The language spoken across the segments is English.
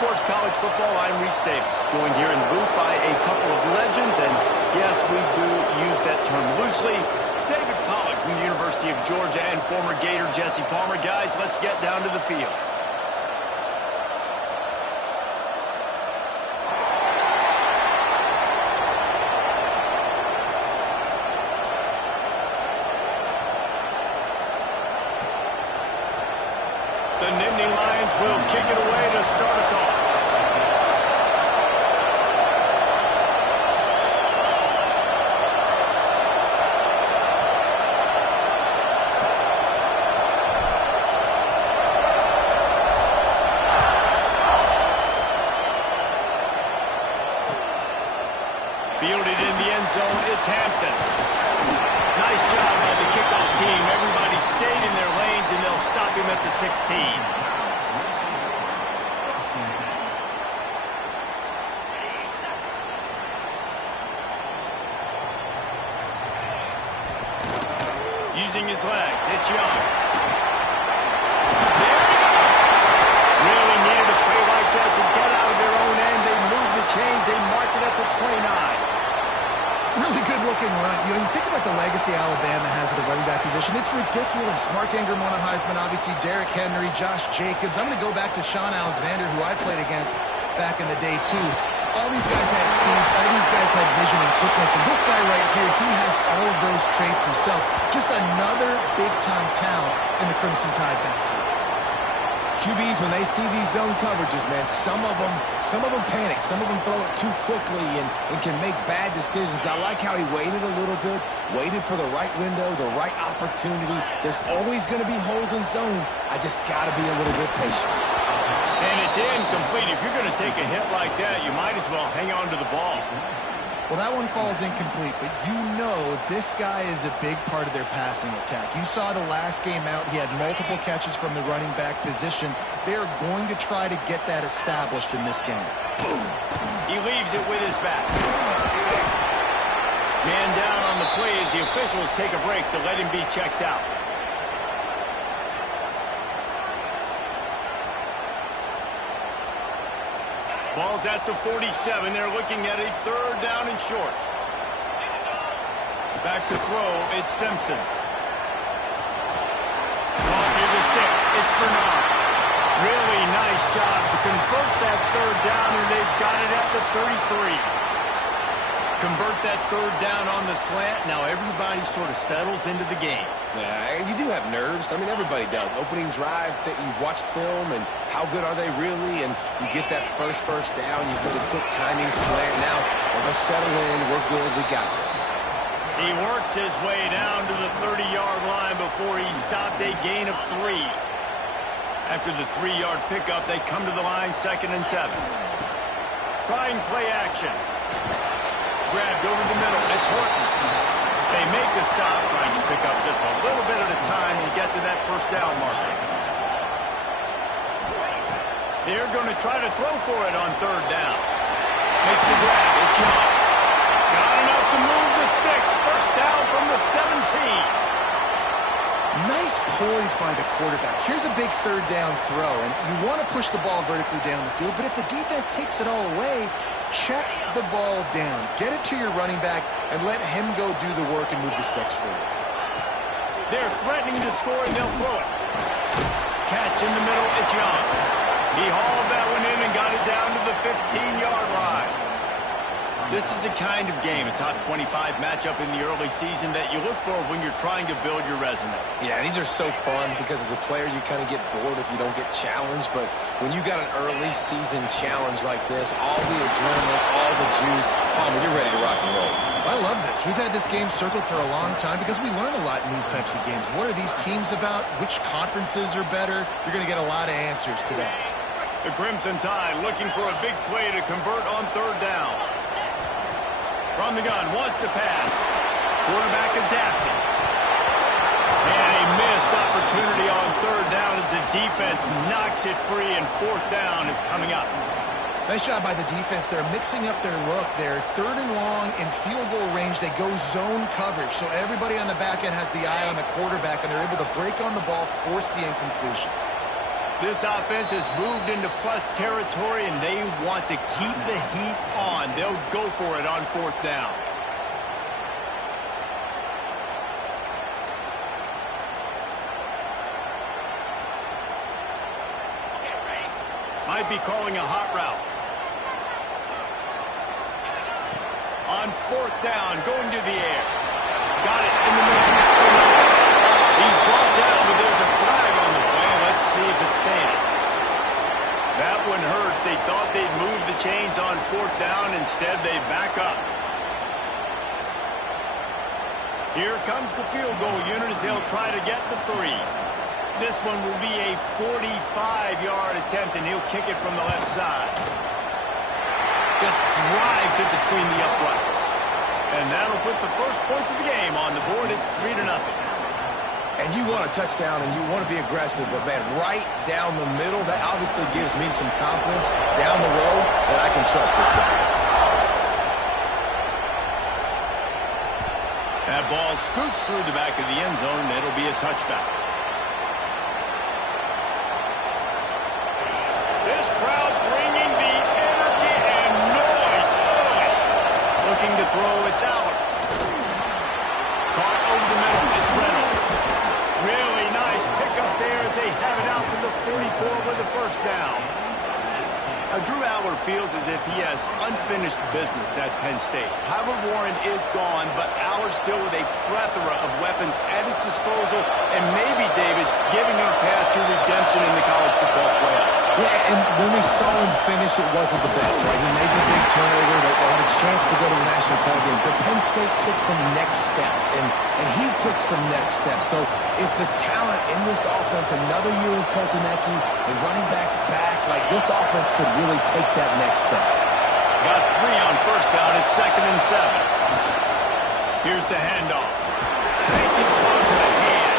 Sports College Football. I'm Reese Davis, joined here in the booth by a couple of legends, and yes, we do use that term loosely. David Pollack from the University of Georgia and former Gator Jesse Palmer. Guys, let's get down to the field. The Nittany Lions will kick it away to start us off. Fielded in the end zone, it's Hampton. Nice job by the kickoff team. Everybody stayed in their lanes, and they'll stop him at the 16. Using his legs, it's Young. There he goes. Really needed a play like that to get out of their own end. They moved the chains. They marked it at the 29. Really good looking run. You know, you think about the legacy Alabama has at the running back position. It's ridiculous. Mark Ingram won a Heisman, obviously Derrick Henry, Josh Jacobs. I'm going to go back to Sean Alexander, who I played against back in the day, too. All these guys had speed. All these guys had vision and quickness. And this guy right here, he has all of those traits himself. Just another big-time talent in the Crimson Tide backfield. QBs, when they see these zone coverages, man, some of them panic. Some of them throw it too quickly and can make bad decisions. I like how he waited a little bit, waited for the right window, the right opportunity. There's always going to be holes in zones. I just got to be a little bit patient. And it's incomplete. If you're going to take a hit like that, you might as well hang on to the ball. Well, that one falls incomplete, but you know this guy is a big part of their passing attack. You saw the last game out. He had multiple catches from the running back position. They're going to try to get that established in this game. He leaves it with his back. Man down on the play as the officials take a break to let him be checked out. Ball's at the 47. They're looking at a third down and short. Back to throw. It's Simpson. Caught near the sticks. It's Bernard. Really nice job to convert that third down, and they've got it at the 33. Convert that third down on the slant. Now everybody sort of settles into the game. Yeah, you do have nerves. I mean, everybody does. Opening drive, that you've watched film, and how good are they really? And you get that first down. You throw the quick timing slant. Now, let's settle in. We're good. We got this. He works his way down to the 30-yard line before he stopped a gain of 3. After the 3-yard pickup, they come to the line, 2nd and 7. Trying play action. Grabbed over the middle. It's Horton. They make the stop, trying to pick up just a little bit at a time to get to that first down marker. They're going to try to throw for it on 3rd down. Makes the grab. It's Young. Got enough to move the sticks. First down from the 17. Nice poise by the quarterback. Here's a big 3rd down throw, and you want to push the ball vertically down the field, but if the defense takes it all away, check the ball down. Get it to your running back and let him go do the work and move the sticks for you. They're threatening to score, and they'll throw it. Catch in the middle, it's Young. He hauled that one in and got it down to the 15-yard line. This is a kind of game, a top 25 matchup in the early season that you look for when you're trying to build your resume. Yeah, these are so fun because as a player, you kind of get bored if you don't get challenged. But when you got an early season challenge like this, all the adrenaline, all the juice, Palmer, you're ready to rock and roll. I love this. We've had this game circled for a long time because we learn a lot in these types of games. What are these teams about? Which conferences are better? You're going to get a lot of answers today. The Crimson Tide looking for a big play to convert on 3rd down. From the gun, wants to pass. Quarterback adapted. And a missed opportunity on 3rd down as the defense knocks it free, and 4th down is coming up. Nice job by the defense. They're mixing up their look. They're 3rd and long in field goal range. They go zone coverage, so everybody on the back end has the eye on the quarterback, and they're able to break on the ball, force the incompletion. This offense has moved into plus territory, and they want to keep the heat on. They'll go for it on 4th down. Might be calling a hot route. On 4th down, going to the air. Got it in the middle. He's brought down, but there's a flag on the play. Let's see if it stands. That one hurts. They thought they'd move the chains on 4th down. Instead, they back up. Here comes the field goal unit as they'll try to get the 3. This one will be a 45-yard attempt, and he'll kick it from the left side. Just drives it between the uprights. And that'll put the first points of the game on the board. It's 3-0. And you want a touchdown, and you want to be aggressive, but, man, right down the middle, that obviously gives me some confidence down the road that I can trust this guy. That ball scoots through the back of the end zone. It'll be a touchback. This crowd bringing the energy and noise early. Looking to throw, it's Allen. Caught over the middle, it's Reynolds. Really nice pickup there as they have it out to the 44 with the first down. Drew Aller feels as if he has unfinished business at Penn State. Tyler Warren is gone, but Aller still with a plethora of weapons at his disposal, and maybe, David, giving him a path to redemption in the college football playoff. Yeah, and when we saw him finish, it wasn't the best, right? He made the big turnover. They had a chance to go to the national title game, but Penn State took some next steps, and he took some next steps. So if the talent in this offense, another year with Coltonecki, the running backs back, like this offense could really take that next step. Got 3 on first down. It's 2nd and 7. Here's the handoff. Takes him toward the hand.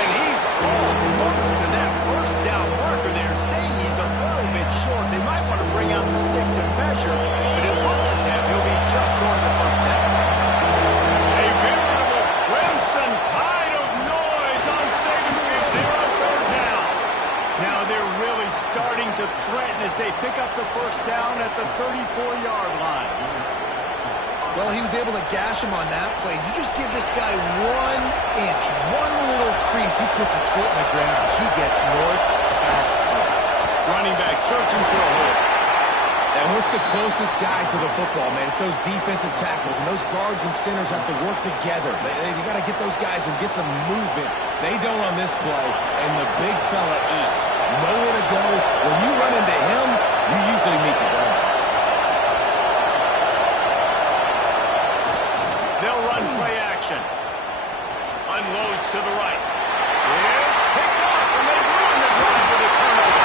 And he's almost to that first down marker there, saying he's a little bit short. They might want to bring out the sticks and measure, but it looks as if he'll be just short of the first down. A veritable crimson tide of noise on Saban Field here on 3rd down. Now they're really starting to threaten as they pick up the first down at the 34-yard line. Well, he was able to gash him on that play. You just give this guy 1 inch, one little crease. He puts his foot in the ground. He gets north fast. Running back searching for a hole. And what's the closest guy to the football, man? It's those defensive tackles, and those guards and centers have to work together. They got to get those guys and get some movement. They don't on this play, and the big fella eats. Nowhere to go. When you run into him, you usually meet the ground. They'll run play action. Unloads to the right. It's picked off, and they ruin the drive with a turnover.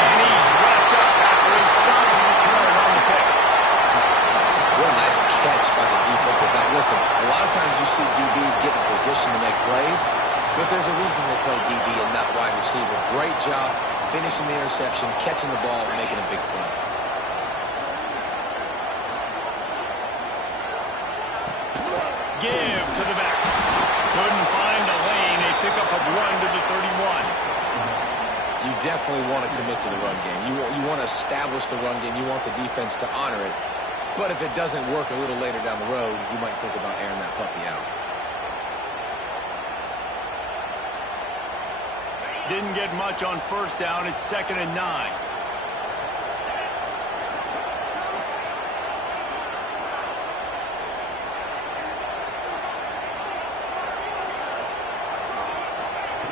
And he's wrapped up after a solid return on the pick. What a nice catch by the defensive back. Listen, a lot of times you see DBs get in position to make plays, but there's a reason they play DB and not wide receiver. Great job finishing the interception, catching the ball, and making a big play. Give to the back. Couldn't find a lane. A pickup of 1 to the 31. You definitely want to commit to the run game. You want to establish the run game. You want the defense to honor it. But if it doesn't work a little later down the road, you might think about airing that puppy out. Didn't get much on first down. It's 2nd and 9.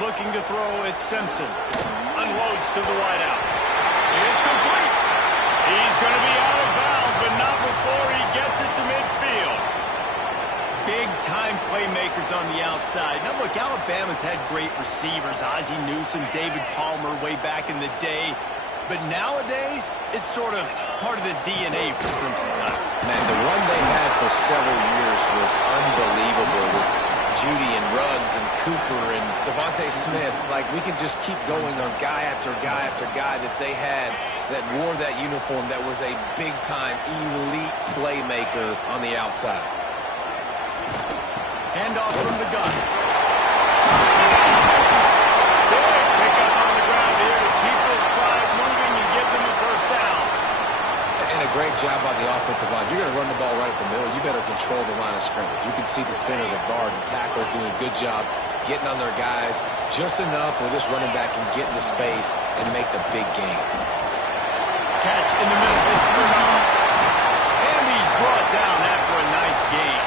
Looking to throw, it's Simpson. Unloads to the wideout. It's complete. He's going to be out of bounds, but not before he gets it to midfield. Big-time playmakers on the outside. Now, look, Alabama's had great receivers. Ozzie Newsome, David Palmer way back in the day. But nowadays, it's sort of part of the DNA for Crimson Tide. Man, the run they had for several years was unbelievable with Judy and Ruggs and Cooper and Devontae Smith. Like, we can just keep going on guy after guy after guy that they had that wore that uniform that was a big-time elite playmaker on the outside. Handoff from the gun. Big pickup on the ground here to offensive line. You're going to run the ball right at the middle. You better control the line of scrimmage. You can see the center, the guard, the tackles doing a good job getting on their guys just enough where this running back can get into space and make the big game. Catch in the middle. It's Bernard. And he's brought down after a nice gain.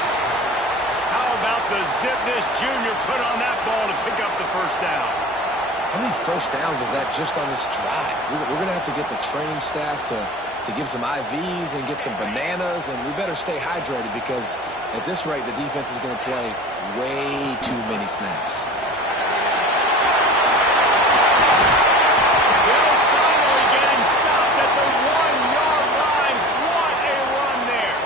How about the zip this junior put on that ball to pick up the first down? How many first downs is that just on this drive? We're going to have to get the training staff to give some IVs and get some bananas, and we better stay hydrated because at this rate, the defense is going to play way too many snaps. They'll finally get him stopped at the 1-yard line. What a run there.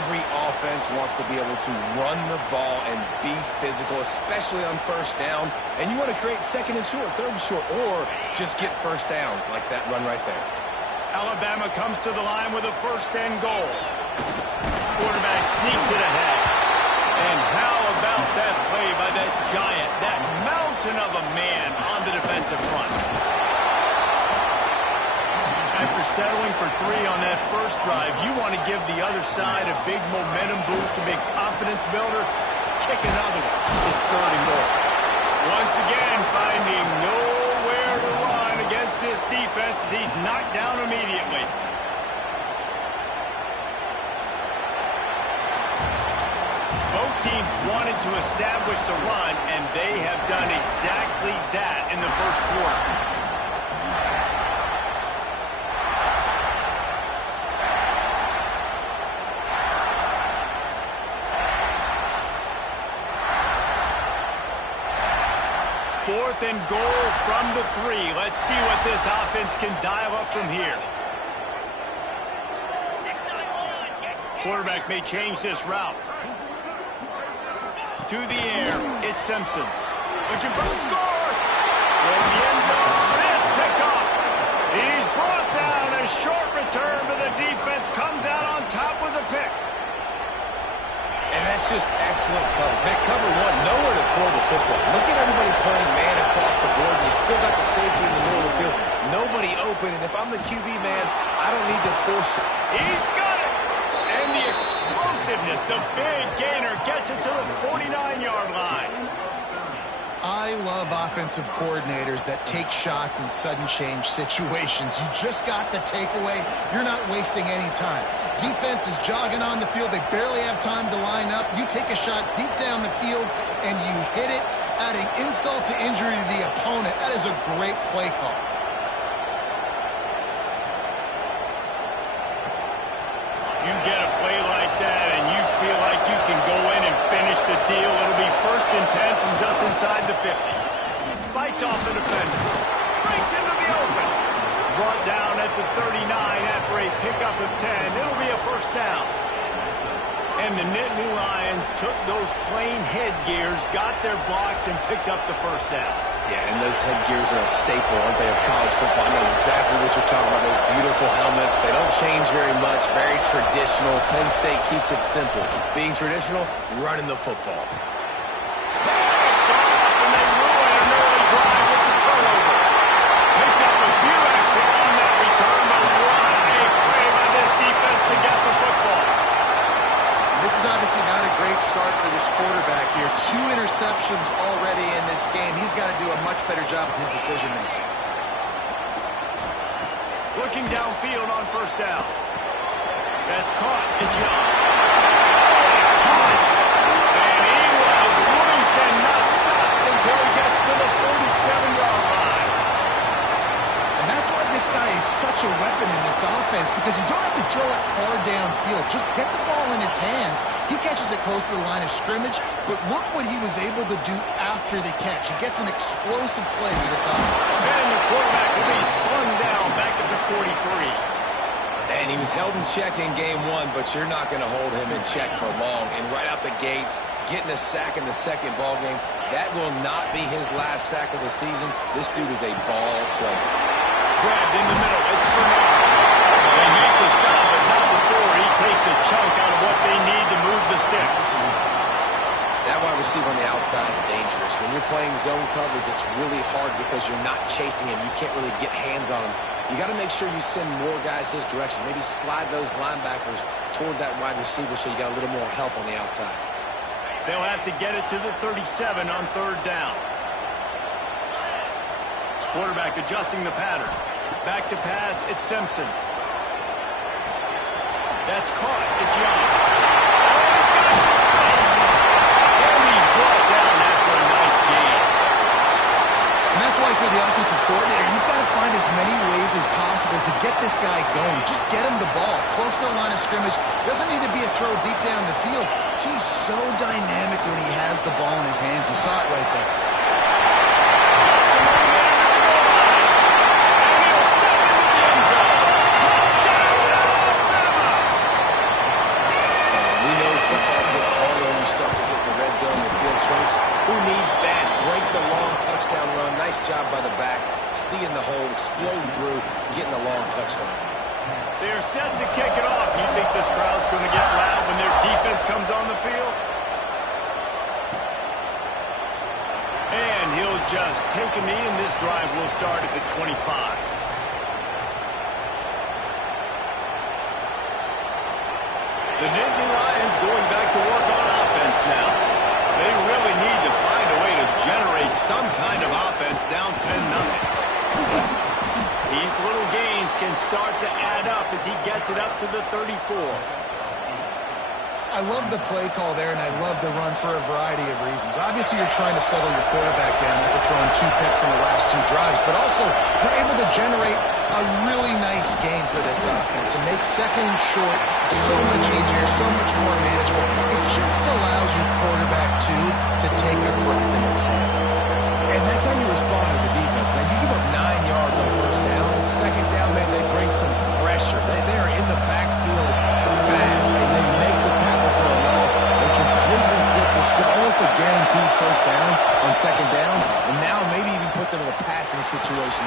Every offense wants to be able to run the ball and be physical, especially on first down. And you want to create second and short, third and short, or just get first downs like that run right there. Alabama comes to the line with a first and goal. Quarterback sneaks it ahead. And how about that play by that giant, that mountain of a man on the defensive front? After settling for 3 on that first drive, you want to give the other side a big momentum boost, a big confidence builder. Kick another one. It's 3rd and goal. Once again, finding nowhere to run against this defense as he's knocked down immediately. Both teams wanted to establish the run, and they have done exactly that in the first quarter. Fourth and goal from the 3. Let's see what this offense can dial up from here. Quarterback may change this route. To the air, it's Simpson. Looking for the score. In the end zone, it's picked off. He's brought down. A short return, but the defense comes out on top with a pick. And that's just excellent coverage. Man, cover 1, nowhere to throw the football. Look at everybody playing man across the board. You still got the safety in the middle of the field. Nobody open, and if I'm the QB, man, I don't need to force it. He's got it! And the explosiveness, the big gainer, gets it to the 49-yard line. I love offensive coordinators that take shots in sudden change situations. You just got the takeaway. You're not wasting any time. Defense is jogging on the field. They barely have time to line up. You take a shot deep down the field, and you hit it, adding insult to injury to the opponent. That is a great play call. You get a play like that, and you feel like you can go in and finish the deal. It'll be 1st and 10 from just inside the 50. Fights off the defender. Breaks into the open. Brought down at the 39 after a pickup of 10. It'll be a first down. And the Nittany Lions took those plain headgears, got their blocks, and picked up the first down. Yeah, and those headgears are a staple, aren't they, of college football? I know exactly what you're talking about. Those beautiful helmets. They don't change very much. Very traditional. Penn State keeps it simple. Being traditional, running the football. And they ruin an early drive with the turnover. Picked up a few extra on that return, but what a play by this defense to get the football. This is obviously not a great start for this quarterback here. 2 interceptions already in this game. He's got to do a much better job with his decision-making. Looking downfield on first down. That's caught. It's Young. Caught. And he was loose and not stopped until he gets to the 47-yard line. And that's why this guy is such a weapon in this offense, because you don't have to throw it far downfield. Just get the ball in his hands. He catches it close to the line of scrimmage, but look what he was able to do after the catch. He gets an explosive play with this offense. And the quarterback will be slung down back at the 43. And he was held in check in game 1, but you're not going to hold him in check for long. And right out the gates, getting a sack in the second ball game, that will not be his last sack of the season. This dude is a ball player. Grabbed in the middle. It's Bernard. They make the stop, but not before he takes a chunk out of what they need to move the sticks. That wide receiver on the outside is dangerous. When you're playing zone coverage, it's really hard because you're not chasing him. You can't really get hands on him. You got to make sure you send more guys his direction. Maybe slide those linebackers toward that wide receiver so you got a little more help on the outside. They'll have to get it to the 37 on third down. Quarterback adjusting the pattern. Back to pass, it's Simpson. That's caught. It's Young. Oh, he's got some speed. And he's brought down after a nice gain. And that's why for the offensive coordinator, you've got to find as many ways as possible to get this guy going. Just get him the ball close to the line of scrimmage. Doesn't need to be a throw deep down the field. He's so dynamic when he has the ball in his hands. You saw it right there. Who needs that? Break the long touchdown run. Nice job by the back. Seeing the hole, exploding through, getting a long touchdown. They're set to kick it off. You think this crowd's going to get loud when their defense comes on the field? And he'll just take a knee, and this drive will start at the 25. The Nittany Lions going back to work on offense now. They really need to find a way to generate some kind of offense down 10-0. These little gains can start to add up as he gets it up to the 34. I love the play call there, and I love the run for a variety of reasons. Obviously, you're trying to settle your quarterback down after throwing 2 picks in the last 2 drives, but also you're able to generate a really nice game for this offense and make second and short so much easier, so much more manageable. It just allows your quarterback, too, to take a breath and exhale. And that's how you respond as a defense, man. You give up 9 yards on first down. Second down, man, they bring some pressure. They are in the backfield fast, and they make the tackle for a loss. They completely flip the script, almost a guaranteed first down on second down, and now maybe even put them in a passing situation.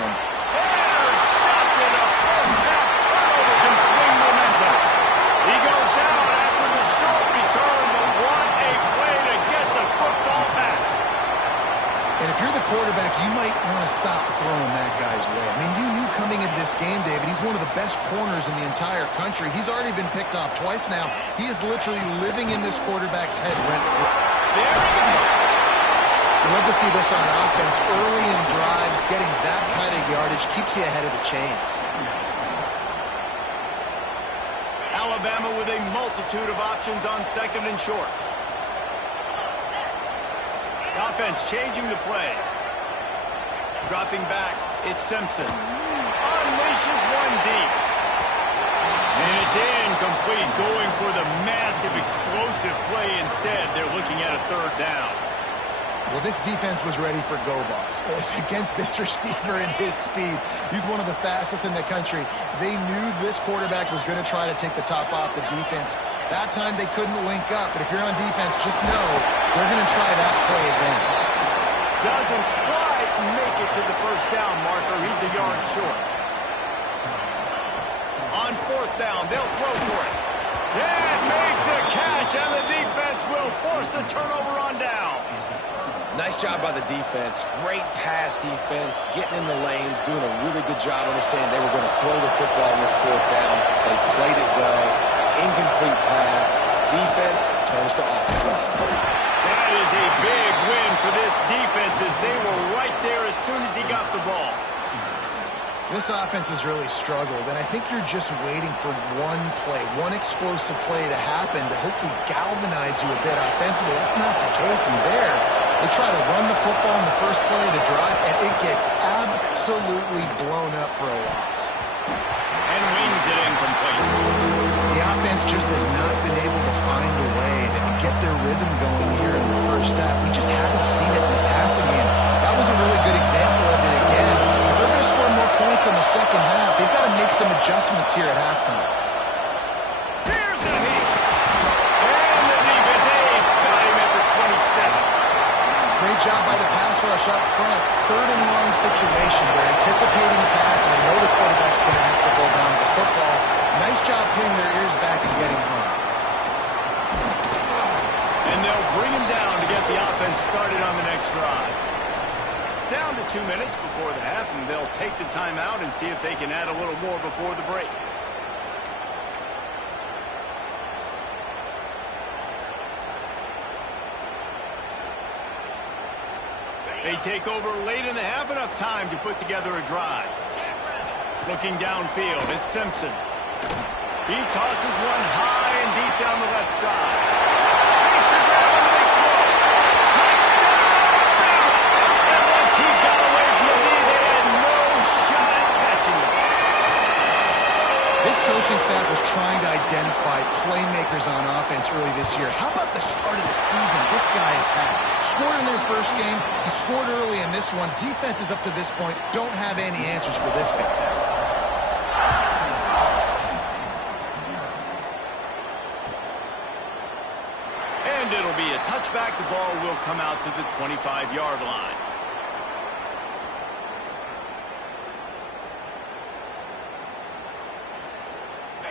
Intercepted, a first-half turnover can swing momentum. He goes down after the short return, but what a play to get the football back. And if you're the quarterback, you might want to stop throwing that guy's way. I mean, you knew coming into this game, David, he's one of the best corners in the entire country. He's already been picked off twice now. He is literally living in this quarterback's head rent-free. There we go. You love to see this on offense. Early in drives, getting that kind of yardage keeps you ahead of the chains. Alabama with a multitude of options on second and short. Offense changing the play. Dropping back, it's Simpson. Unleashes one deep. And it's incomplete, going for the massive explosive play instead. They're looking at a third down. Well, this defense was ready for go balls. Against this receiver and his speed, he's one of the fastest in the country. They knew this quarterback was going to try to take the top off the defense. That time they couldn't link up, but if you're on defense, just know they're going to try that play again. Doesn't quite make it to the first down marker. He's a yard short. On fourth down, they'll throw for it. And make the catch, and the defense will force the turnover on downs. Nice job by the defense. Great pass defense, getting in the lanes, doing a really good job understanding they were going to throw the football on this fourth down. They played it well. Incomplete pass. Defense turns to offense. That is a big win for this defense as they were right there as soon as he got the ball. This offense has really struggled, and I think you're just waiting for one play, one explosive play to happen to hopefully galvanize you a bit offensively. That's not the case in there. They try to run the football in the first play of the drive, and it gets absolutely blown up for a loss. And wings it incomplete. The offense just has not been able to find a way to get their rhythm going here in the first half. We just haven't seen it in the passing game. That was a really good example of it again. If they're going to score more points in the second half, they've got to make some adjustments here at halftime. Here's the heat. And the defense got him at the 27. Great job by the pass rush up front. Third and long situation. They're anticipating a pass, and they know the quarterback's going to have to hold on to the football. Nice job pinning their ears back and getting home. And they'll bring him down to get the offense started on the next drive. Down to 2 minutes before the half, and they'll take the timeout and see if they can add a little more before the break. They take over late in the half, enough time to put together a drive. Looking downfield, it's Simpson. He tosses one high and deep down the left side. Makes the grab on the big throw. Touchdown, Bama! And once he got away from the knee, they had no shot at catching him. This coaching staff was trying to identify playmakers on offense early this year. How about the start of the season this guy has had? Scored in their first game. He scored early in this one. Defenses up to this point don't have any answers for this guy. And it'll be a touchback. The ball will come out to the 25-yard line.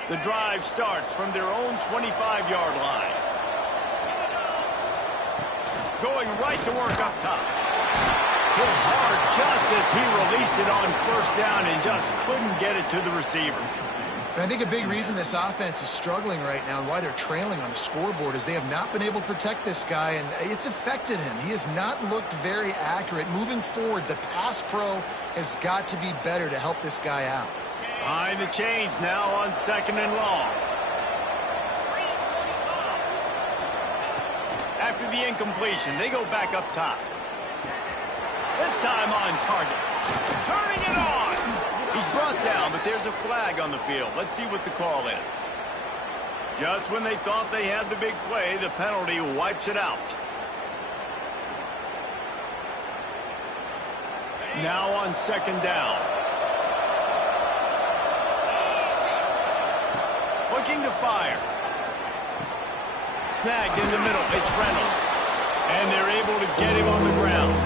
The drive starts from their own 25-yard line. Going right to work up top. Hit hard just as he released it on first down and just couldn't get it to the receiver. And I think a big reason this offense is struggling right now and why they're trailing on the scoreboard is they have not been able to protect this guy, and it's affected him. He has not looked very accurate. Moving forward, the pass pro has got to be better to help this guy out. Behind the chains now on 2nd and long. After the incompletion, they go back up top. This time on target. Turning it on. He's brought down, but there's a flag on the field. Let's see what the call is. Just when they thought they had the big play, the penalty wipes it out. Now on 2nd down. Looking to fire. Snagged in the middle. It's Reynolds. And they're able to get him on the ground.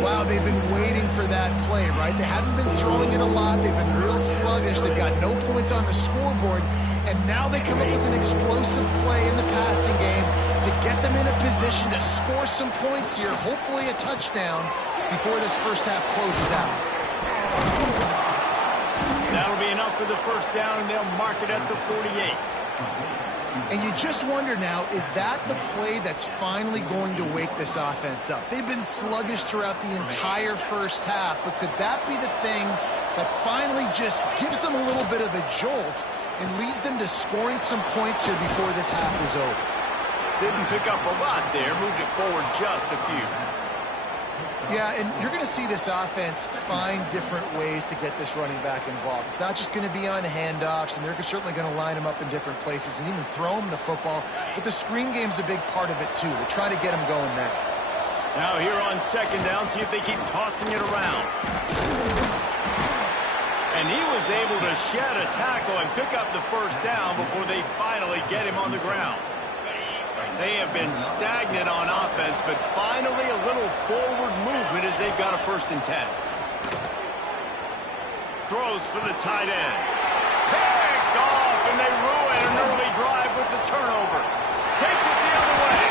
Wow, they've been waiting for that play, right? They haven't been throwing it a lot. They've been real sluggish. They've got no points on the scoreboard. And now they come up with an explosive play in the passing game to get them in a position to score some points here, hopefully a touchdown, before this first half closes out. That'll be enough for the first down, and they'll mark it at the 48. And you just wonder now, is that the play that's finally going to wake this offense up? They've been sluggish throughout the entire first half, but could that be the thing that finally just gives them a little bit of a jolt and leads them to scoring some points here before this half is over? Didn't pick up a lot there, moved it forward just a few. Yeah, and you're going to see this offense find different ways to get this running back involved. It's not just going to be on handoffs, and they're certainly going to line him up in different places and even throw him the football. But the screen game's a big part of it, too. They're trying to get him going there. Now here on 2nd down, see if they keep tossing it around. And he was able to shed a tackle and pick up the first down before they finally get him on the ground. They have been stagnant on offense, but finally a little forward movement as they've got a 1st and 10. Throws for the tight end. Picked off, and they ruin an early drive with the turnover. Takes it the other way.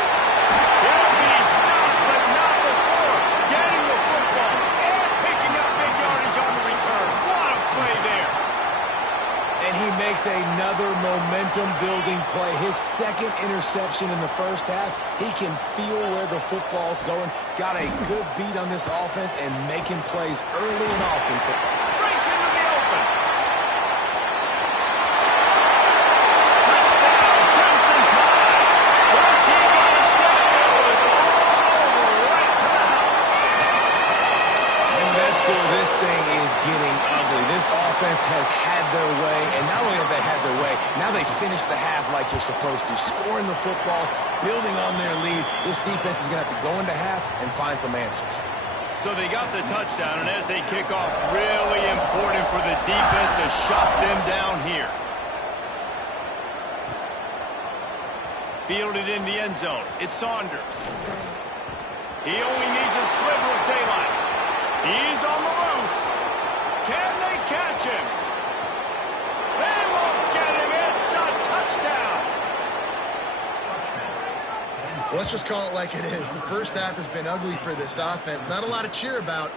He'll be stopped, but not before getting the football and picking up big yardage on the return. What a play there. And he makes another momentum-building play. His 2nd interception in the first half. He can feel where the football's going. Got a good beat on this offense and making plays early and often. Breaks into the open. Touchdown, Crimson Tide. Once he got a step, it was all over right to the house. And that score, this thing is getting ugly. This offense has had their way, and not only have they had their way, now they finish the half like you're supposed to, scoring the football, building on their lead. This defense is going to have to go into half and find some answers. So they got the touchdown, and as they kick off, really important for the defense to shut them down here. Fielded in the end zone. It's Saunders. He only needs a sliver of daylight. He's on the loose. Can they catch him? They won't get him. It's a touchdown. Let's just call it like it is. The first half has been ugly for this offense. Not a lot to cheer about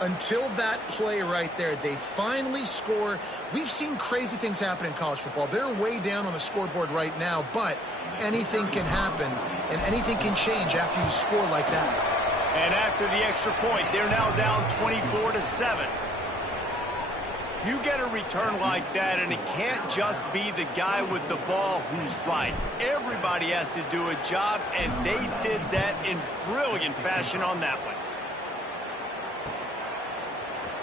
until that play right there. They finally score. We've seen crazy things happen in college football. They're way down on the scoreboard right now, but anything can happen, and anything can change after you score like that. And after the extra point, they're now down 24-7. You get a return like that, and it can't just be the guy with the ball who's right. Everybody has to do a job, and they did that in brilliant fashion on that one.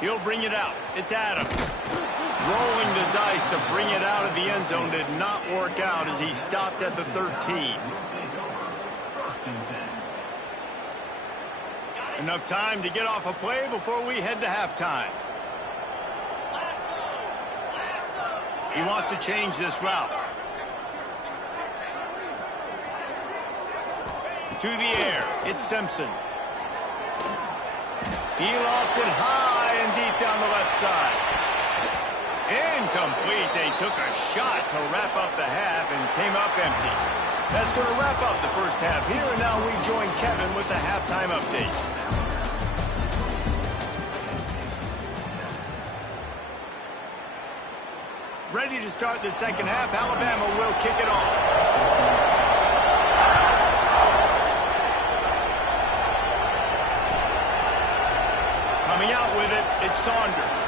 He'll bring it out. It's Adams. Rolling the dice to bring it out of the end zone did not work out as he stopped at the 13. Enough time to get off a play before we head to halftime. He wants to change this route. To the air, it's Simpson. He lofts it high and deep down the left side. Incomplete. They took a shot to wrap up the half and came up empty. That's going to wrap up the first half here, and now we join Kevin with the halftime update. Ready to start the second half. Alabama will kick it off. Coming out with it, it's Saunders.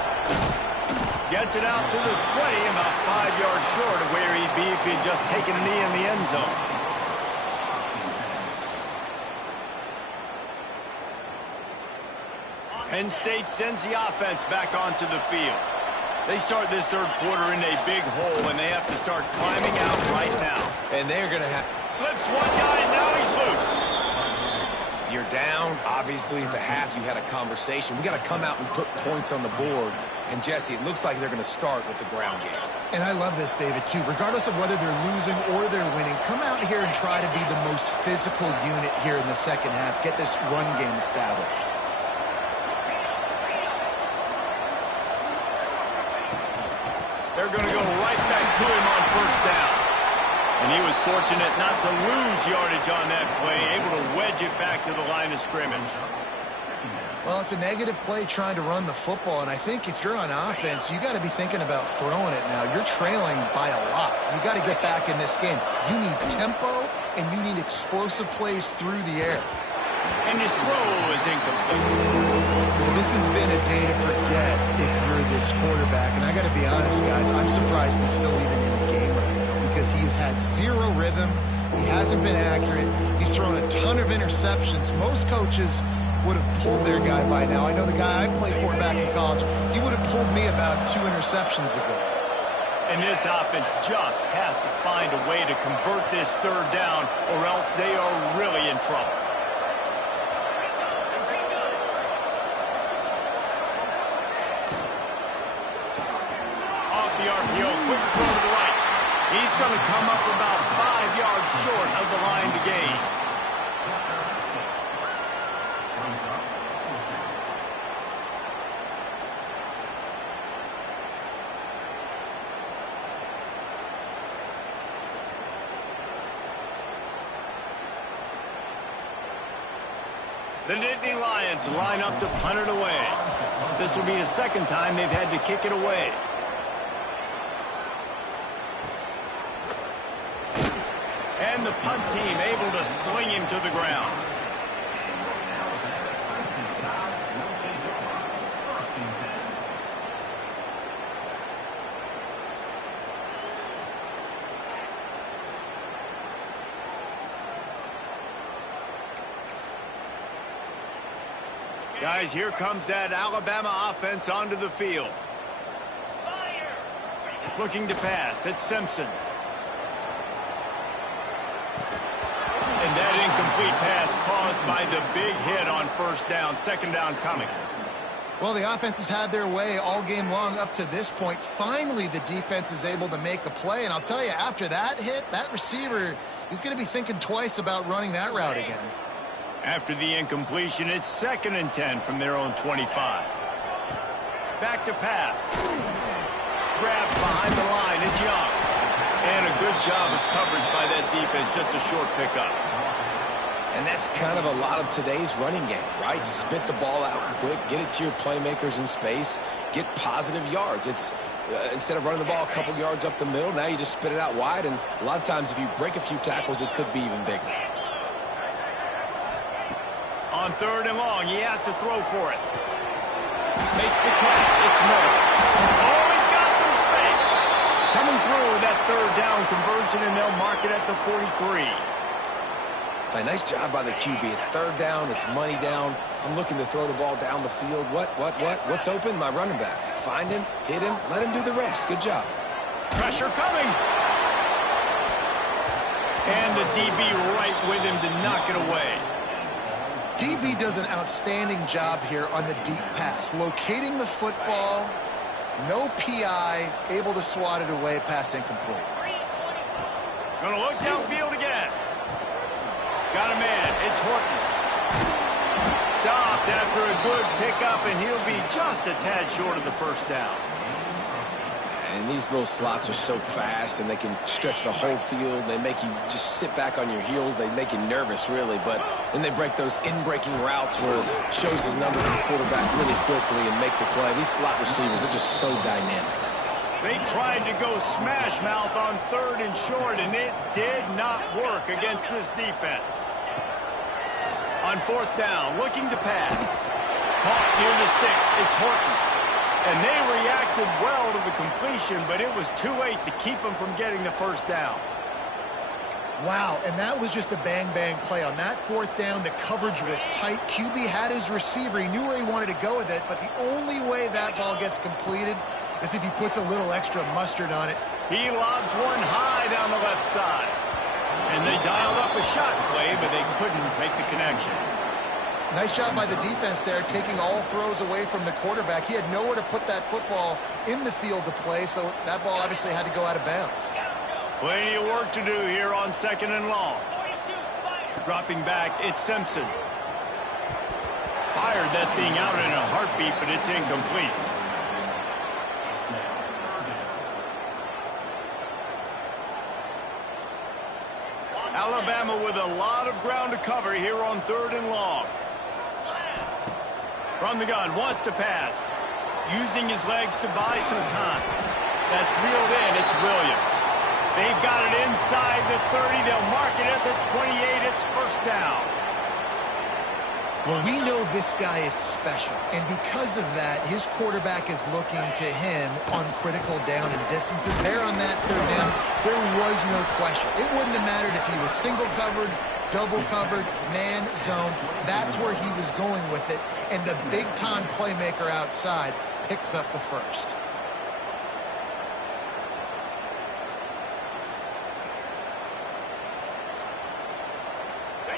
Gets it out to the 20, about 5 yards short of where he'd be if he'd just taken a knee in the end zone. Penn State sends the offense back onto the field. They start this third quarter in a big hole, and they have to start climbing out right now. And they're going to have... Slips one guy, and now he's loose. You're down. Obviously, at the half, you had a conversation. We got to come out and put points on the board. And, Jesse, it looks like they're going to start with the ground game. And I love this, David, too. Regardless of whether they're losing or they're winning, come out here and try to be the most physical unit here in the second half. Get this run game established. They're going to go right back to him on first down. And he was fortunate not to lose yardage on that play, able to wedge it back to the line of scrimmage. Well, it's a negative play trying to run the football, and I think if you're on offense, you got to be thinking about throwing it now. You're trailing by a lot. You got to get back in this game. You need tempo, and you need explosive plays through the air. And his throw is incomplete. This has been a day to forget if you're this quarterback. And I got to be honest, guys, I'm surprised he's still even in the game right now because he has had zero rhythm. He hasn't been accurate. He's thrown a ton of interceptions. Most coaches would have pulled their guy by now. I know the guy I played for back in college, he would have pulled me about 2 interceptions ago. And this offense just has to find a way to convert this third down or else they are really in trouble. The RPO, quick throw to the right. He's going to come up about 5 yards short of the line to gain. The Nittany Lions line up to punt it away. This will be the second time they've had to kick it away. And the punt team able to sling him to the ground. Guys, here comes that Alabama offense onto the field. Looking to pass, it's Simpson. And that incomplete pass caused by the big hit on first down. Second down coming. Well, the offense has had their way all game long up to this point. Finally, the defense is able to make a play. And I'll tell you, after that hit, that receiver, he's going to be thinking twice about running that route again. After the incompletion, it's 2nd and 10 from their own 25. Back to pass. Grabbed behind the line, it's Young. And a good job of coverage by that defense, just a short pickup. And that's kind of a lot of today's running game, right? Spit the ball out quick, get it to your playmakers in space, get positive yards. It's instead of running the ball a couple yards up the middle, now you just spit it out wide, and a lot of times if you break a few tackles, it could be even bigger. On 3rd and long, he has to throw for it. Makes the catch. It's Miller. Oh, he's got some space. Coming through with that 3rd down conversion, and they'll mark it at the 43. Nice job by the QB. It's 3rd down. It's money down. I'm looking to throw the ball down the field. What's open? My running back. Find him, hit him, let him do the rest. Good job. Pressure coming. And the DB right with him to knock it away. DB does an outstanding job here on the deep pass. Locating the football, no PI, able to swat it away, pass incomplete. Gonna look downfield again. Got a man. It's Horton. Stopped after a good pickup, and he'll be just a tad short of the 1st down. And these little slots are so fast, and they can stretch the whole field. They make you just sit back on your heels. They make you nervous, really. But then they break those in-breaking routes where it shows his number to the quarterback really quickly and make the play. These slot receivers are just so dynamic. They tried to go smash mouth on 3rd and short, and it did not work against this defense. On 4th down, looking to pass. Caught near the sticks. It's Horton. And they reacted well to the completion, but it was too late to keep them from getting the 1st down. Wow, and that was just a bang-bang play. On that 4th down, the coverage was tight. QB had his receiver. He knew where he wanted to go with it, but the only way that ball gets completed is if he puts a little extra mustard on it. He lobs one high down the left side. And they dialed up a shot play, but they couldn't make the connection. Nice job by the defense there, taking all throws away from the quarterback. He had nowhere to put that football in the field to play, so that ball obviously had to go out of bounds. Plenty of work to do here on 2nd and long. Dropping back, it's Simpson. Fired that thing out in a heartbeat, but it's incomplete. Alabama with a lot of ground to cover here on 3rd and long. From the gun, wants to pass. Using his legs to buy some time. That's reeled in, it's Williams. They've got it inside the 30. They'll mark it at the 28. It's 1st down. Well, we know this guy is special, and because of that, his quarterback is looking to him on critical down and distances. There on that 3rd down, there was no question. It wouldn't have mattered if he was single covered, double covered, man, zone. That's where he was going with it, and the big-time playmaker outside picks up the 1st.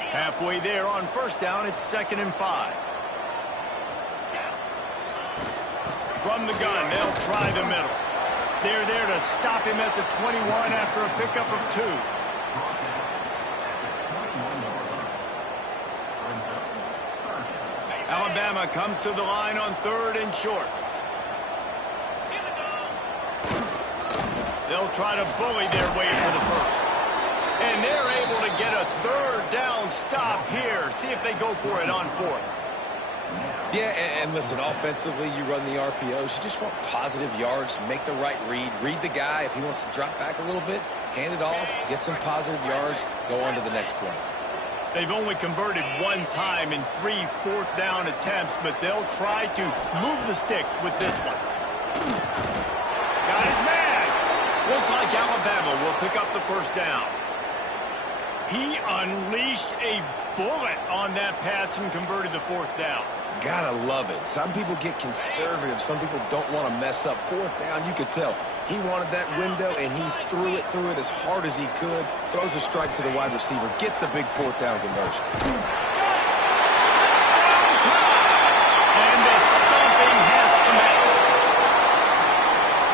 Halfway there on 1st down, it's 2nd and 5. From the gun, they'll try the middle. They're there to stop him at the 21 after a pickup of 2. Alabama comes to the line on 3rd and short. They'll try to bully their way for the 1st. And they're able to get a 3rd down stop here. See if they go for it on 4th. Yeah, and listen, offensively, you run the RPOs. You just want positive yards, make the right read the guy. If he wants to drop back a little bit, hand it off, get some positive yards, go on to the next play. They've only converted one time in 3 4th down attempts, but they'll try to move the sticks with this one. Got his man. Looks like Alabama will pick up the 1st down. He unleashed a bullet on that pass and converted the 4th down. Gotta love it. Some people get conservative. Some people don't want to mess up. 4th down, you could tell. He wanted that window, and he threw it as hard as he could. Throws a strike to the wide receiver. Gets the big 4th down conversion. Touchdown time! And the stomping has commenced.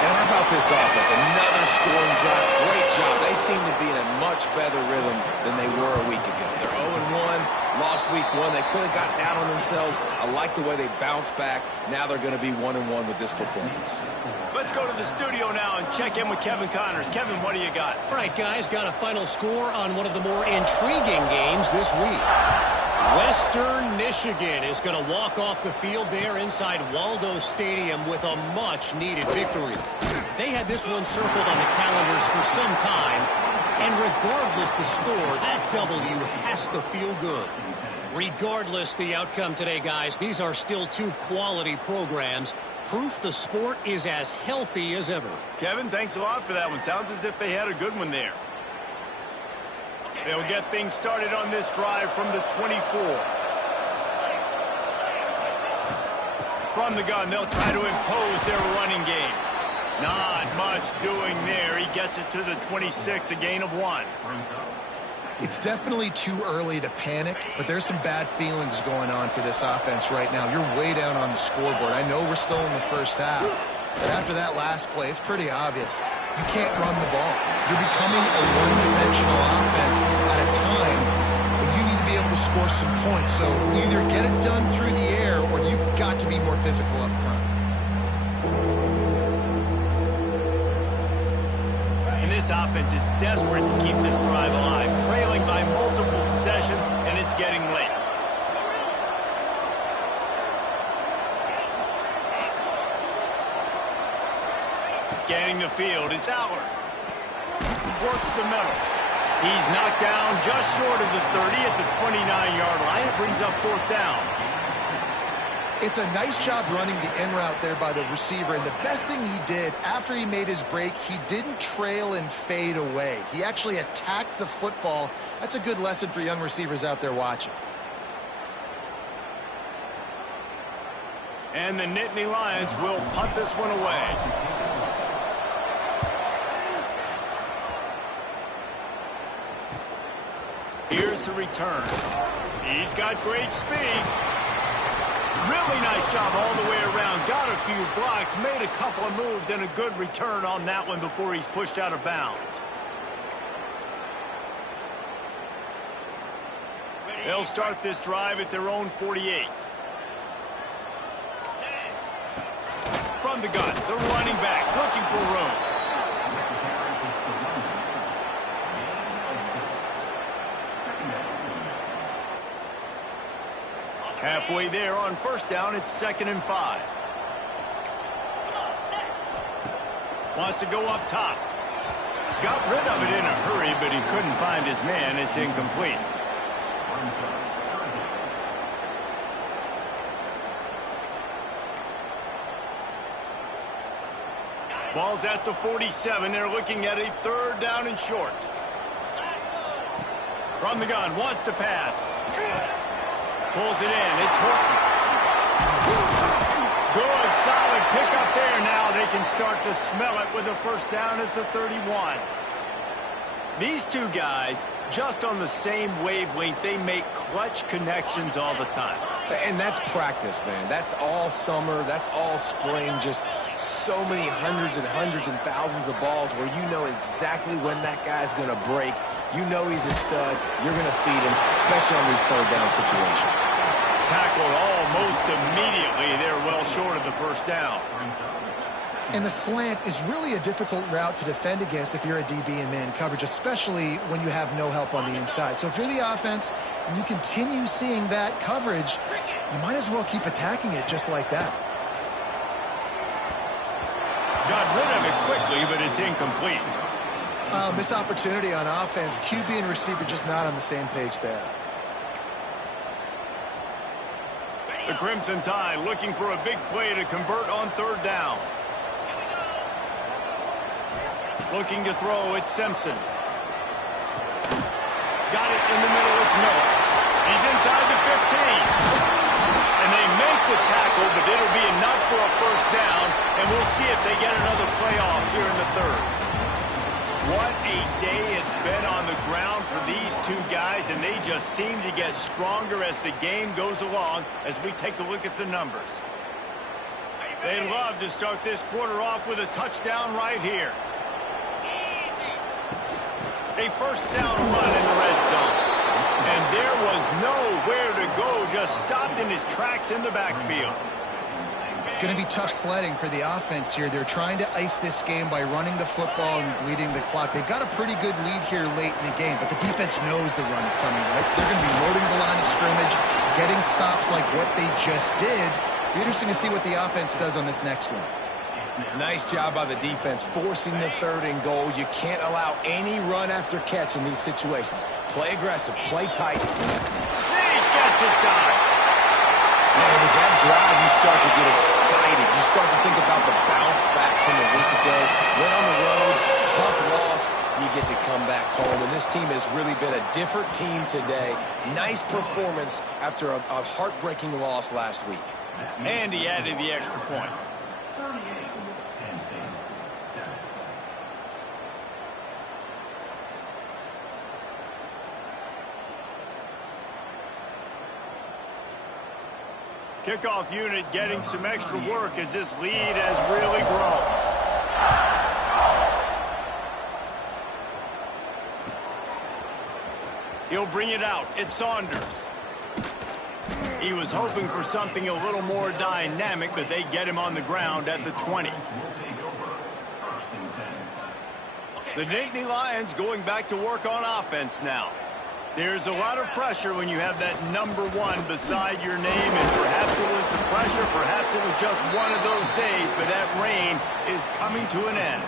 And how about this this offense. Another scoring drive. Great job. They seem to be in a much better rhythm than they were a week ago. They're 0-1, lost week 1. They could have got down on themselves. I like the way they bounced back. Now they're going to be 1-1 with this performance. Let's go to the studio now and check in with Kevin Connors. Kevin, what do you got? All right, guys, got a final score on one of the more intriguing games this week. Western Michigan is going to walk off the field there inside Waldo Stadium with a much-needed victory. They had this one circled on the calendars for some time, and regardless the score, that W has to feel good. Regardless the outcome today, guys, these are still two quality programs. Proof the sport is as healthy as ever. Kevin, thanks a lot for that one. Sounds as if they had a good one there. They'll get things started on this drive from the 24. From the gun, they'll try to impose their running game. Not much doing there. He gets it to the 26, a gain of 1. It's definitely too early to panic, but there's some bad feelings going on for this offense right now. You're way down on the scoreboard. I know we're still in the first half, but after that last play, it's pretty obvious. You can't run the ball. You're becoming a one-dimensional offense at a time when you need to be able to score some points. So either get it done through the air or you've got to be more physical up front. And this offense is desperate to keep this drive alive, trailing by multiple possessions, and it's getting late. Scanning the field, it's Allard. Works the middle. He's knocked down just short of the 30 at the 29-yard line. It brings up 4th down. It's a nice job running the in route there by the receiver, and the best thing he did after he made his break, he didn't trail and fade away. He actually attacked the football. That's a good lesson for young receivers out there watching. And the Nittany Lions will punt this one away. Here's the return. He's got great speed. Really nice job all the way around. Got a few blocks, made a couple of moves, and a good return on that one before he's pushed out of bounds. They'll start this drive at their own 48. From the gun, the running back looking for room. Halfway there on 1st down, it's 2nd and 5. Wants to go up top. Got rid of it in a hurry, but he couldn't find his man. It's incomplete. Ball's at the 47. They're looking at a 3rd down and short. From the gun, wants to pass. Pulls it in. It's Horton. Good, solid pickup there. Now they can start to smell it with a 1st down at the 31. These two guys, just on the same wavelength, they make clutch connections all the time. And that's practice, man. That's all summer. That's all spring. Just so many hundreds and thousands of balls where you know exactly when that guy's going to break. You know he's a stud. You're going to feed him, especially on these 3rd down situations. Tackled almost immediately. They're well short of the 1st down. And the slant is really a difficult route to defend against if you're a DB in man coverage, especially when you have no help on the inside. So if you're the offense and you continue seeing that coverage, you might as well keep attacking it just like that. Got rid of it quickly, but it's incomplete. Missed opportunity on offense. QB and receiver just not on the same page there. The Crimson Tide looking for a big play to convert on 3rd down. Looking to throw, it's Simpson. Got it in the middle, it's Miller. He's inside the 15. And they make the tackle, but it'll be enough for a 1st down, and we'll see if they get another play off here in the 3rd. What a day it's been on the ground for these two guys, and they just seem to get stronger as the game goes along as we take a look at the numbers. They'd love to start this quarter off with a touchdown right here. A first down run in the red zone. And there was nowhere to go, just stopped in his tracks in the backfield. It's going to be tough sledding for the offense here. They're trying to ice this game by running the football and bleeding the clock. They've got a pretty good lead here late in the game, but the defense knows the run's coming, right? So they're going to be loading the line of scrimmage, getting stops like what they just did. Be interesting to see what the offense does on this next one. Nice job by the defense forcing the 3rd and goal. You can't allow any run after catch in these situations. Play aggressive, play tight. Sneak gets it done. Man, with that drive, you start to get excited. You start to think about the bounce back from a week ago. Went on the road, tough loss. You get to come back home, and this team has really been a different team today. Nice performance after a heartbreaking loss last week. And he added the extra point. Kickoff unit getting some extra work as this lead has really grown. He'll bring it out. It's Saunders. He was hoping for something a little more dynamic, but they get him on the ground at the 20. The Nittany Lions going back to work on offense now. There's a lot of pressure when you have that number 1 beside your name, and perhaps it was the pressure, perhaps it was just one of those days, but that reign is coming to an end.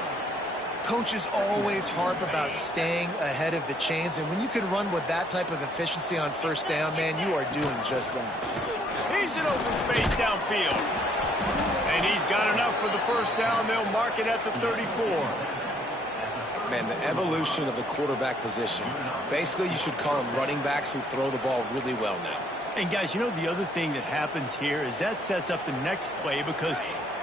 Coaches always harp about staying ahead of the chains, and when you can run with that type of efficiency on first down, man, you are doing just that. He's in open space downfield. And he's got enough for the first down. They'll mark it at the 34. Man, the evolution of the quarterback position. Basically, you should call them running backs who throw the ball really well now. And, guys, you know the other thing that happens here is that sets up the next play because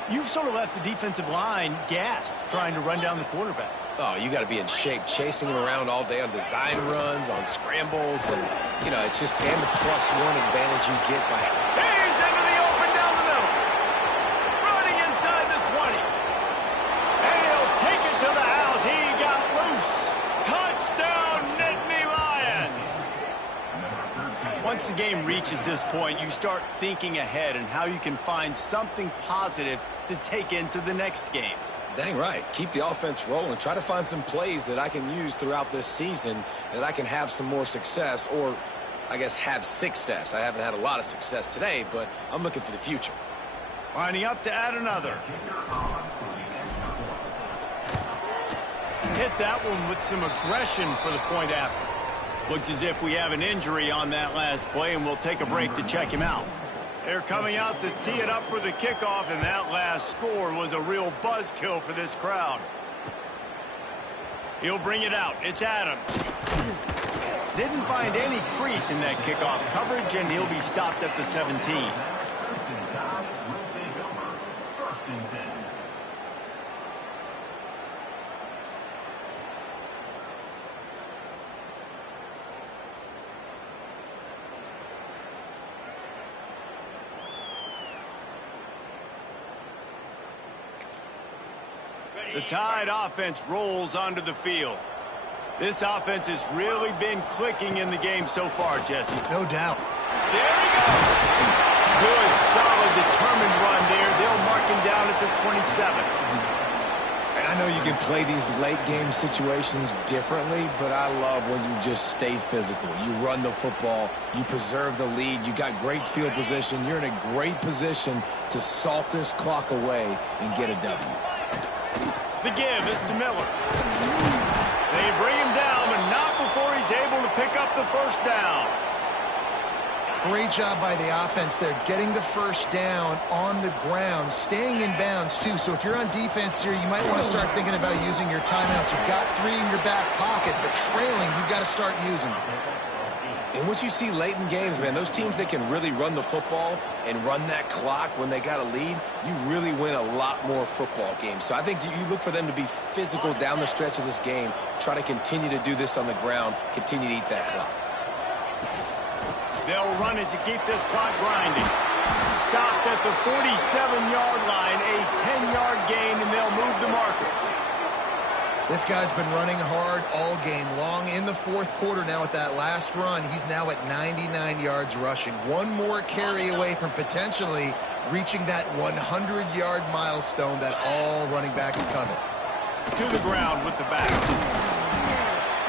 you've sort of left the defensive line gassed trying to run down the quarterback. Oh, you got to be in shape, chasing him around all day on design runs, on scrambles, and, you know, it's just, and the +1 advantage you get by... He's into the open down the middle. Running inside the 20. And he'll take it to the house. He got loose. Touchdown, Nittany Lions. Once the game reaches this point, you start thinking ahead and how you can find something positive to take into the next game. Dang right. Keep the offense rolling. Try to find some plays that I can use throughout this season that I can have some more success, or I guess have success. I haven't had a lot of success today, but I'm looking for the future. Lining up to add another. Hit that one with some aggression for the point after. Looks as if we have an injury on that last play, and we'll take a break to check him out. They're coming out to tee it up for the kickoff, and that last score was a real buzzkill for this crowd. He'll bring it out. It's Adams. Didn't find any crease in that kickoff coverage, and he'll be stopped at the 17. The Tide offense rolls onto the field. This offense has really been clicking in the game so far, Jesse. No doubt. There he goes. Good, solid, determined run there. They'll mark him down at the 27. And I know you can play these late game situations differently, but I love when you just stay physical. You run the football, you preserve the lead, you got great field position. You're in a great position to salt this clock away and get a W. The give is to Miller. They bring him down, but not before he's able to pick up the first down. Great job by the offense there, getting the first down on the ground, staying in bounds, too. So if you're on defense here, you might want to start thinking about using your timeouts. You've got 3 in your back pocket, but trailing, you've got to start using them. And what you see late in games, man, those teams that can really run the football and run that clock when they got a lead, you really win a lot more football games. So I think you look for them to be physical down the stretch of this game, try to continue to do this on the ground, continue to eat that clock. They'll run it to keep this clock grinding. Stopped at the 47-yard line, a This guy's been running hard all game long. In the fourth quarter now with that last run, he's now at 99 yards rushing. One more carry away from potentially reaching that 100-yard milestone that all running backs covet. To the ground with the back.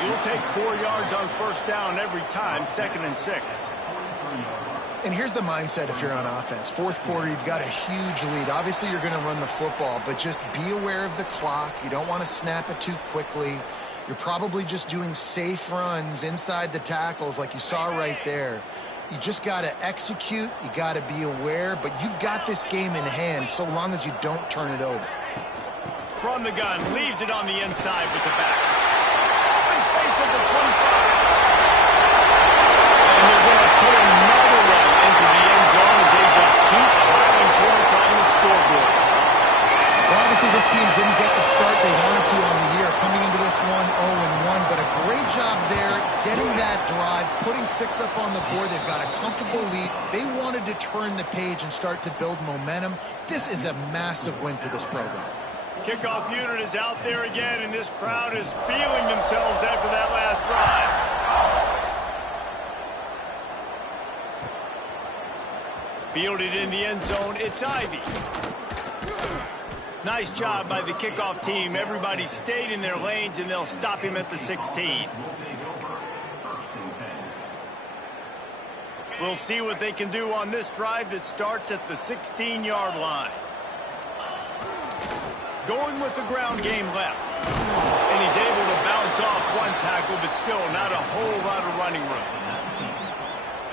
He'll take 4 yards on first down every time, 2nd and 6. And here's the mindset if you're on offense. Fourth quarter, you've got a huge lead. Obviously, you're going to run the football, but just be aware of the clock. You don't want to snap it too quickly. You're probably just doing safe runs inside the tackles like you saw right there. You just got to execute. You got to be aware, but you've got this game in hand so long as you don't turn it over. From the gun, leaves it on the inside with the back. Open space at the 25. And they're going to put another one into the end zone as they just keep piling points on the scoreboard. Well, obviously this team didn't get the start they wanted to on the year, coming into this one 0-1, but a great job there getting that drive, putting 6 up on the board. They've got a comfortable lead. They wanted to turn the page and start to build momentum. This is a massive win for this program. Kickoff unit is out there again, and this crowd is feeling themselves after that last drive. Fielded in the end zone, it's Ivy. Nice job by the kickoff team. Everybody stayed in their lanes, and they'll stop him at the 16. We'll see what they can do on this drive that starts at the 16-yard line. Going with the ground game left. And he's able to bounce off one tackle, but still not a whole lot of running room.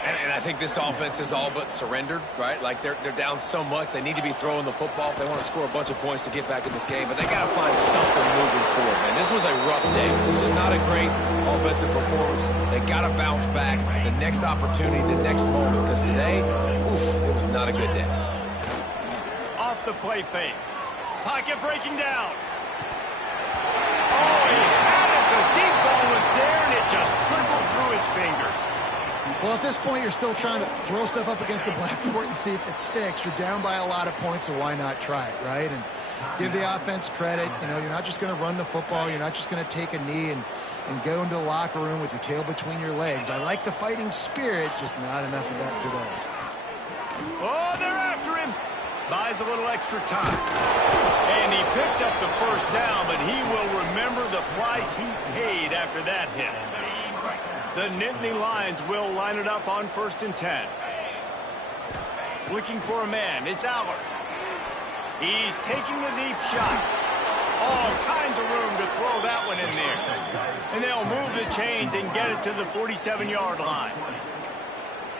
And I think this offense is all but surrendered, right? Like they're down so much, they need to be throwing the football if they want to score a bunch of points to get back in this game. But they got to find something moving forward, man. This was a rough day. This was not a great offensive performance. They got to bounce back the next opportunity, the next moment. Because today, oof, it was not a good day. Off the play fake. Pocket breaking down. Oh, he had it. The deep ball was there, and it just trickled through his fingers. Well, at this point, you're still trying to throw stuff up against the blackboard and see if it sticks. You're down by a lot of points, so why not try it, right? And give the offense credit. You know, you're not just going to run the football. You're not just going to take a knee and go into the locker room with your tail between your legs. I like the fighting spirit, just not enough of that today. Oh, they're after him. Buys a little extra time. And he picks up the first down, but he will remember the price he paid after that hit. The Nittany Lions will line it up on 1st and 10. Looking for a man. It's Aller. He's taking a deep shot. All kinds of room to throw that one in there. And they'll move the chains and get it to the 47-yard line.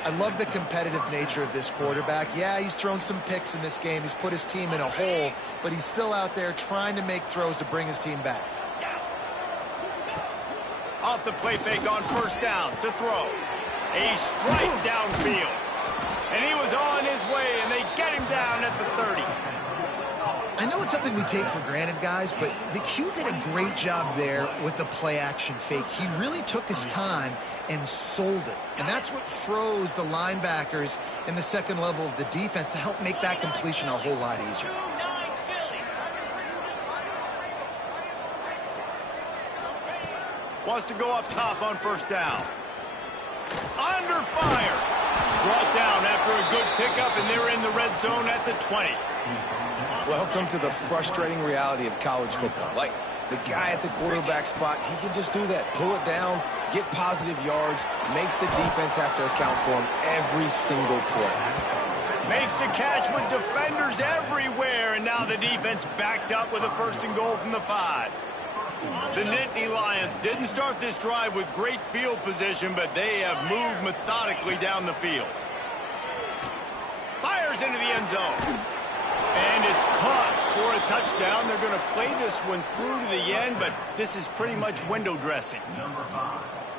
I love the competitive nature of this quarterback. Yeah, he's thrown some picks in this game. He's put his team in a hole, but he's still out there trying to make throws to bring his team back. Off the play fake on first down to throw. A strike downfield. And he was on his way, and they get him down at the 30. I know it's something we take for granted, guys, but the Q did a great job there with the play-action fake. He really took his time and sold it. And that's what froze the linebackers in the second level of the defense to help make that completion a whole lot easier. Wants to go up top on first down. Under fire. Brought down after a good pickup, and they're in the red zone at the 20. Welcome to the frustrating reality of college football. Like, the guy at the quarterback spot, he can just do that. Pull it down, get positive yards, makes the defense have to account for him every single play. Makes the catch with defenders everywhere, and now the defense backed up with a 1st and goal from the 5. The Nittany Lions didn't start this drive with great field position, but they have moved methodically down the field. Fires into the end zone. And it's caught for a touchdown. They're going to play this one through to the end, but this is pretty much window dressing.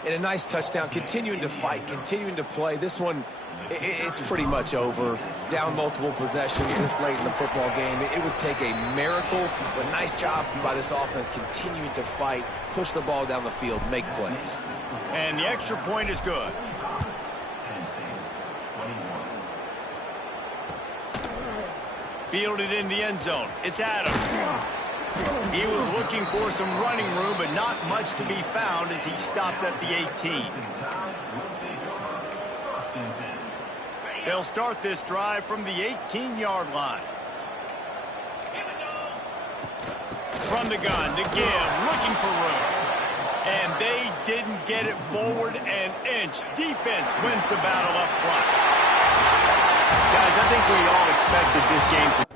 And a nice touchdown, continuing to fight, continuing to play. This one, it's pretty much over. Down multiple possessions this late in the football game. It would take a miracle, but nice job by this offense continuing to fight, push the ball down the field, make plays. And the extra point is good. Fielded in the end zone. It's Adams. He was looking for some running room, but not much to be found as he stopped at the 18. They'll start this drive from the 18-yard line. From the gun, to give, looking for room. And they didn't get it forward an inch. Defense wins the battle up front. Guys, I think we all expected this game to